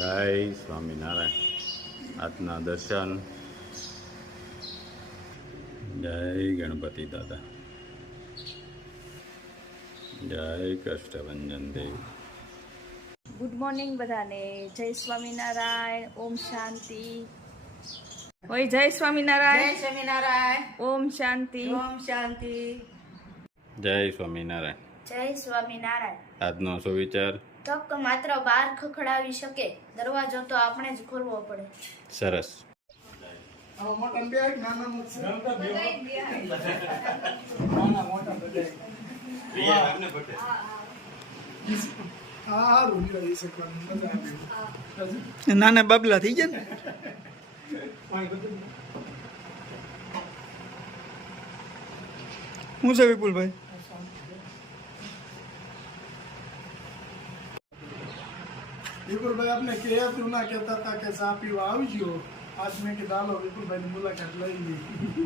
જય સ્વામિનારાયણ. આજના દર્શન. જય ગણપતિ દાદા. જય કષ્ટભંજન દેવ. ગુડ મોર્નિંગ બધાને. જય સ્વામિનારાયણ. ઓમ શાંતિ. ઓય જય સ્વામિનારાયણ. જય સ્વામિનારાયણ. ઓમ શાંતિ. ઓમ શાંતિ. જય સ્વામિનારાયણ. જય સ્વામિનારાયણ. આજનો સુવિચાર. તક માત્ર બાર ખખડાવી શકે, દરવાજો તો આપણે જ ખોલવો પડે. સરસ. નાના બાબલા થઈ જાય ને. હું છે વિપુલભાઈ? વિપુલભાઈ આપને કહેતું ના કહેતા હતા કે ચા પીવા આવજો. આજ મેં કીધું હાલો વિપુલભાઈ ની મુલાકાત લઈ લીધી.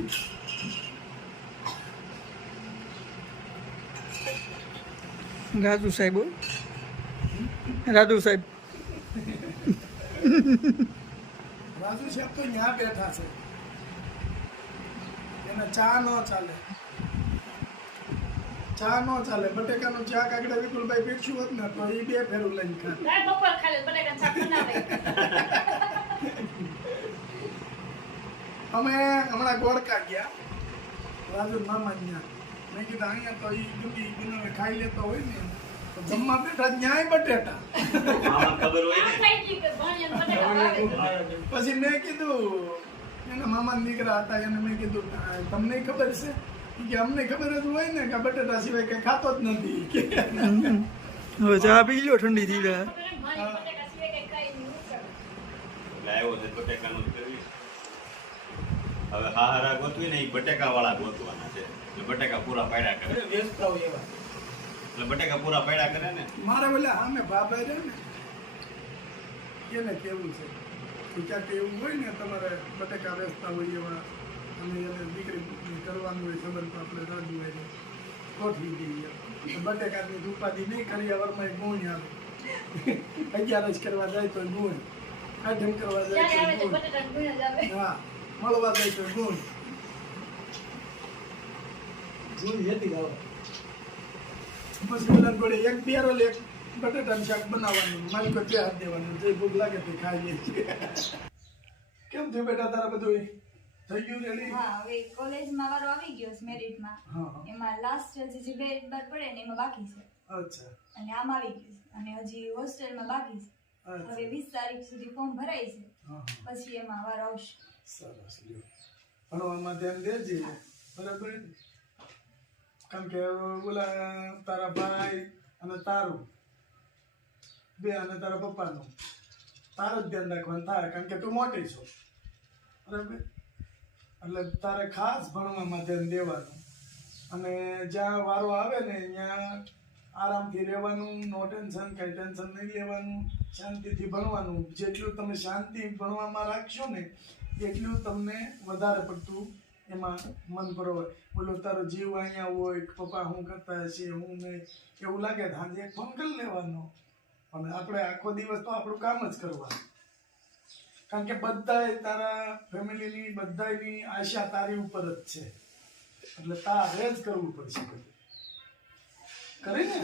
રાજુ સાહેબ હો. રાજુ સાહેબ રાજુ સાહેબ તો ત્યાં બેઠા છે, એને ચા ન ચાલે. ચા ન ચાલે. બટેકાનું ચા કાકડા વિપુલભાઈ પીરસ્યું હોત ને તો એ બે ફેરું લઈને ખાત. અમે હમણાં ગોળકા ગયા રાજુ મામા ત્યાં. મેં કીધું અહીંયા તો એ દુધી બિનો ખાઈ લેતો હોય ને તો જમવા બેઠા ન્યાય બટેટા. પછી મેં કીધું એના મામા દીકરા હતા, એને મેં કીધું તમને ખબર છે કે અમને ખબર જ હોય ને કે બટેટા સિવાય કઈ ખાતો જ નથી. હવે ચા પી લો, ઠંડી થઈ જાય. હવે હારા ગોતવી ને બટેકા વાળા ગોતવાના છે. બટેકા પૂરા પાડ્યા કરે. એટલે બટેકા પૂરા પાડ્યા કરે ને. મારે બોલ્યા હા મેં ભાભાઈ રહે ને એને કેવું છે કે ક્યાંક એવું હોય ને તમારે બટેકા વેચતા હોય એવા અને એને દીકરી કરવાનું હોય સંબંધ તો આપણે રાજુ હોય ગોઠવી દઈએ. બટેકાની ઉપાધિ નહીં કરી વરમાં ગુણ આવે. 11 કરવા જાય તો ગુણ, આઠમ કરવા જાય તો ગુણ, હા મળવા જાય તો ગુણ. પછી પેલા જોડે એક બેરલ એક બટેટાનું શાક બનાવવાનું, માલિકો તે હાથ દેવાનું, જે ભૂખ લાગે તે ખાઈ લે છે. કેમ થયું બેટા તારા બધું થઈ ગયું રેડી? હા, હવે કોલેજમાં વારો આવી ગયો છે મેરિટમાં. એમાં લાસ્ટ જે બે બાર પડે ને એમાં બાકી છે. અચ્છા. અને આમ આવી ગયું છે અને હજી હોસ્ટેલમાં બાકી છે. હવે 20 તારીખ સુધી ફોર્મ ભરાય છે, પછી એમાં વારો આવશે. સરસ. લ્યો ભણવામાં ધ્યાન દેજે, બરાબર? કારણ કે ઓલા તારા ભાઈ અને તારું બે અને તારા પપ્પાનું તારું જ ધ્યાન રાખવાનું થાય, કારણ કે તું મોટી છો, બરાબર? એટલે તારે ખાસ ભણવામાં ધ્યાન દેવાનું અને જ્યાં વારો આવે ને ત્યાં આરામથી રહેવાનું, નો ટેન્શન, કંઈ ટેન્શન નહીં લેવાનું, શાંતિથી ભણવાનું. જેટલું તમે શાંતિ ભણવામાં રાખશો ને એટલું તમને વધારે પડતું એમાં મન ભરવાય. બોલો તારો જીવ અહીંયા હોય, પપ્પા શું કરતા હશે, હું નહીં, એવું લાગે તો હાજે એક ફોન કરી લેવાનો. અને આપણે આખો દિવસ તો આપણું કામ જ કરવાનું, કારણ કે બધાય તારા ફેમિલીની બધાની આશા તારી ઉપર જ છે, એટલે તારે જ કરવું પડશે. કરી ને?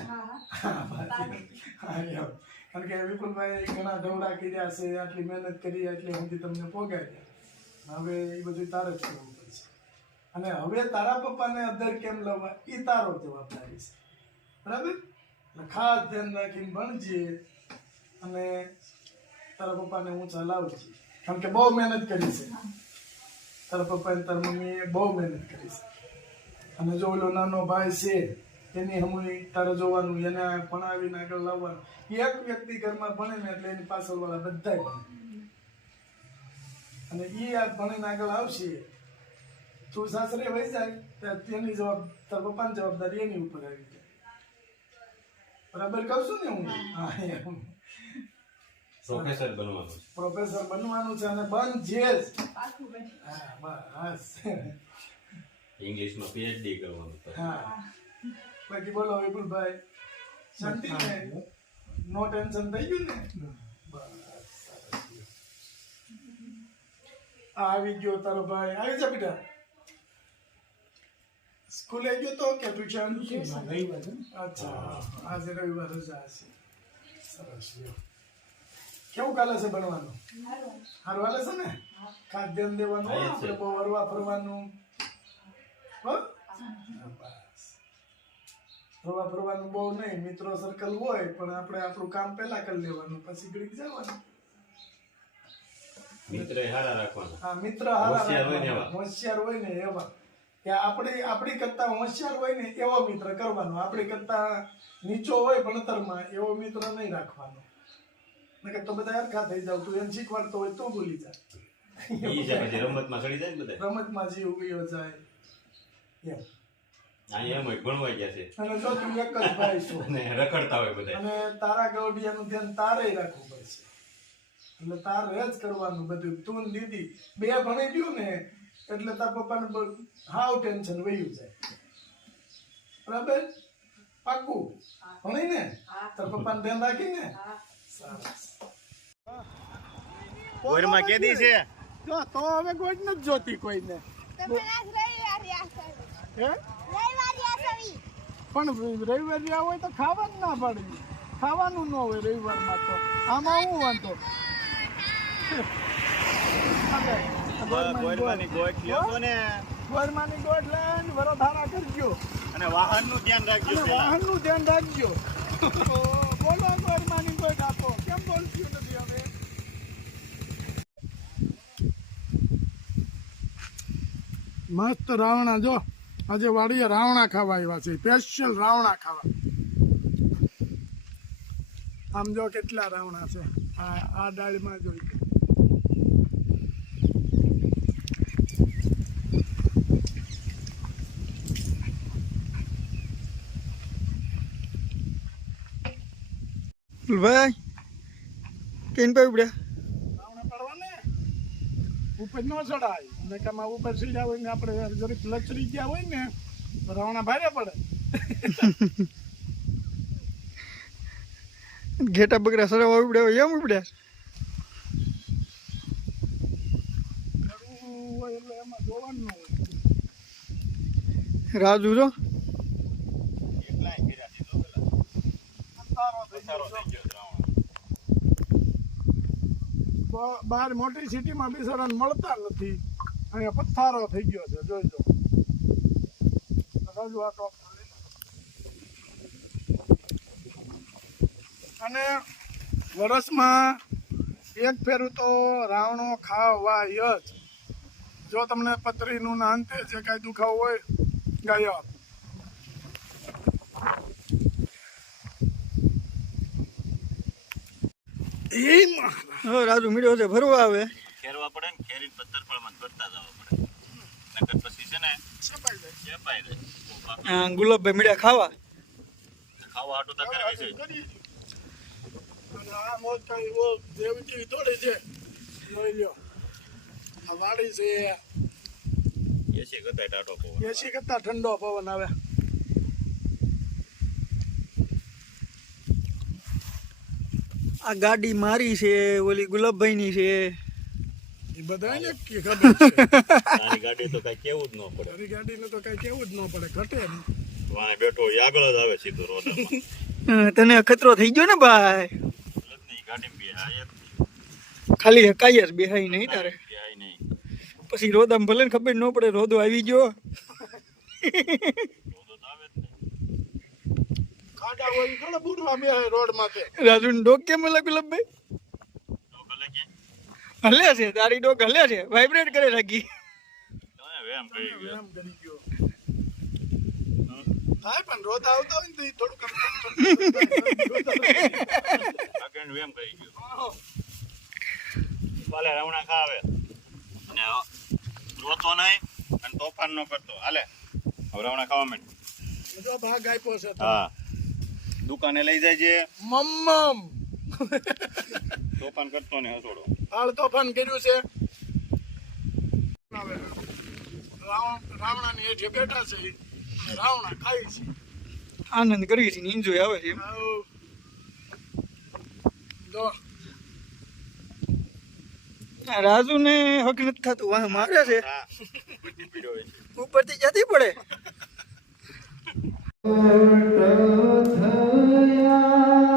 કારણ કે વિપુલભાઈ ઘણા ઢવડા કર્યા છે, આટલી મહેનત કરી, એટલે સુધી તમને પોગાડ્યા. હવે એ બધું તારે જ કરવું પડશે. અને હવે તારા પપ્પાને અધર કેમ લાવવા એ તારો જવાબદારી છે, બરાબર? એટલે ખાસ ધ્યાન રાખીને ભણજે અને તારા પપ્પાને ઊંચા લાવજે, કારણ કે બહુ મહેનત કરી છે તારા પપ્પા ને તારા મમ્મીએ, બહુ મહેનત કરી છે. અને જો ઓલો નાનો ભાઈ છે એની હમું તારે જોવાનું, એને ભણાવીને આગળ લાવવાનું. એક વ્યક્તિ ઘરમાં ભણે ને એટલે એની પાછળ વાળા બધા ભણે, અને એ આ ભણીને આગળ આવશે. તું સાસરે વહી જાય ત્યારે તેની તારા પપ્પાની જવાબદારી એની ઉપર આવી જાય, બરાબર કહું છું ને હું? હા, એમ પ્રોફેસર બનવાનું છે અને બનજે જ. હા બસ, ઇંગ્લિશમાં પીએચડી કરવાનું. હા. બાકી બોલો વિપુલભાઈ, શાંતિ ને? નો ટેન્શન થઈ ગયું ને? બસ. આવી ગયો તારો ભાઈ. આવી જા બેટા. સ્કૂલે ગયો તો કે ટ્યુશન? અચ્છા, આજે રવિવાર રજા હશે. સરસ લ્યો. કેવું કાલે છે ભણવાનું? સારું હાલે છે ને? ખાસ ધ્યાન દેવાનું, આપણે બહુ હરવા ફરવાનું. હો? બસ. હરવા ફરવાનું બહુ નહીં, મિત્રો સર્કલ હોય પણ આપણે આપણું કામ પહેલા કરી લેવાનું, પછી ઘડીક જવાનું. મિત્ર હારા રાખવાના. હા, મિત્ર હારા હોશિયાર હોય ને રાખવાના. એવા. હોશિયાર હોય ને એવા. કે આપણી કરતા હોશિયાર હોય ને એવો મિત્ર કરવાનો, આપણી કરતા નીચો હોય ભણતરમાં એવો મિત્ર નહીં રાખવાનો. નકર તો બધા હરખા થઈ જાવ. તું એમ શીખવાડતો હોય તો ભૂલી જાય. ઈ જાય પછી રમતમાં ચડી જાય ને બધા. રમતમાં જીવ ગયો જાય એમ. અહીંયા એમ હોય ભણવાઈ ગયા છે અને જો તું એક જ ભાઈ છો અને રખડતા હોય બધા. અને તારા ગૌડિયાનું ધ્યાન તારે રાખવું પડશે. એટલે તારે જ કરવાનું બધું. તું ને દીદી બે ભણી ગયું ને એટલે તાર પપ્પાને હાવ ટેન્શન વયું જાય. બરાબર? પાકું ભણી ને તાર પપ્પાને ધ્યાન રાખીને. સરસ. ગોરમાં કેદી છે? જો તો હવે કોઈ જ નથી જોતી કોઈને. હે? પણ રવિવાર જ્યાં હોય તો ખાવા જ ના પડે. ખાવાનું ન હોય રવિવારમાં તો. આમાં હું વાંધો? ગોરમાંની ગોઠ લ્યો તો ને ગોરમાંની ગોઠ લઈને વરોધારા કરજો અને વાહનનું ધ્યાન રાખજો અને પહેલા. વાહનનું ધ્યાન રાખજો. બોલો ગોરમાંની ગોઠ આપો. કેમ બોલતું નથી હવે? મસ્ત રાવણા. જો આજે વાડીએ રાવણા ખાવા આવ્યા છે. સ્પેશિયલ રાવણા ખાવા. આમ જો કેટલા રાવણા છે આ ડાળીમાં જોઈ. ભાઈ કેમ પાઈ પડ્યા? રાવણા પાડવા ને ઉપર ન ચડાય. ને કે આમાં ઉપર સીધા હોય ને આપણે જરીક લચરી ગયા હોય ને તો રાવણા ભારે પડે. ઘેટા બકરા સરવા ઉપડ્યા એમ ઉપડ્યા. કરવું હોય એટલે એમાં જોવાનું ન હોય. રાજુ જો એકલાય કર્યા છે તો પેલા. અંધારો થઈ સારો ગયો. થઈ ગયો દ્રાવણ. બહાર મોટી સિટીમાં બિચારાને મળતા નથી. અહીંયા પથ્થારો થઈ ગયો છે. જોઈ દો રાજુ આ ટોપ. અને વર્ષમાં એક ફેરું તો રાવણો ખાવાય જ. જો તમને પથરીનું ના અંતે જે કાંઈ દુખાવો હોય ગાયો. રાજુ મીડિયો છે ભરવા આવે. ખેરવા પડે ને ખેરીને પથ્થર પડમાં ભરતા જવા પડે. નકર પછી છે ને છપાઈ જાય. ચેપાઈ જાય. તો બાકી હા, ગુલાબભાઈ મીડિયા ખાવા. ખાવા હાટું તો કરવી છે. કરીએ છીએ. અને આ મોજ કાંઈ એવો જેવી તેવી થોડી છે. જોઈ લ્યો આ વાડી છે. એસી કરતા ટાટો પવન. એસી કરતા ઠંડો પવન આવે. આ ગાડી મારી છે, ઓલી ગુલાબભાઈની છે. એ બધાને ખબર છે. તારી ગાડી તો કઈ કેવું જ ન પડે. તારી ગાડીને તો કઈ કેવું જ ન પડે. ઘટે નહીં. વાંહે બેઠો હોય આગળ જ આવે સીધો રોડમાં. તને ખતરો થઈ ગયો ને ભાઈ. એટલે જ નહીં ગાડી બે આ એક ખાલી હકાઈ જ બેહાઈ નહીં તારે. આય નહીં. પછી રોદામ ભલે ને ખબર ન પડે રોદો આવી ગયો. રોદો તો આવે જ નહીં. ખાડા હોય ઘણા બુડવા બે રોડ માથે. રાજુ ને ડોક કેમ અલગ ગુલાબભાઈ ડોકલે કે હલે છે? તારી ડોક હલે છે, વાઇબ્રેટ કરે રાખી. તમે વેમ કરી ગયો. એમ કરી ગયો. થાય પણ રોદ આવતો હોય ને તો ઈ થોડુંક આમ આગળ વેમ કરી ગયો. વાલે રાવણા ખાવે અને રોતો નહીં અને તોફાન ન કરતો. હાલે હવે રાવણા ખાવા માંડ. જો ભાગ આપ્યો છે તો. હા દુકાને લઈ જાય છે. મમ્મમ તોફાન કરતો ને હસોડો. હાલ તોફાન કર્યું છે. હવે રાવણાની હેઠે બેઠા છે ઈ. અને રાવણા ખાય છે. આનંદ કરવી છે, એન્જોય આવે છે. જો રાજુ ને હક નથી થતું વાહ મારે છે હા બધી પીડો હોય છે. ઉપરથી જતી પડે થયા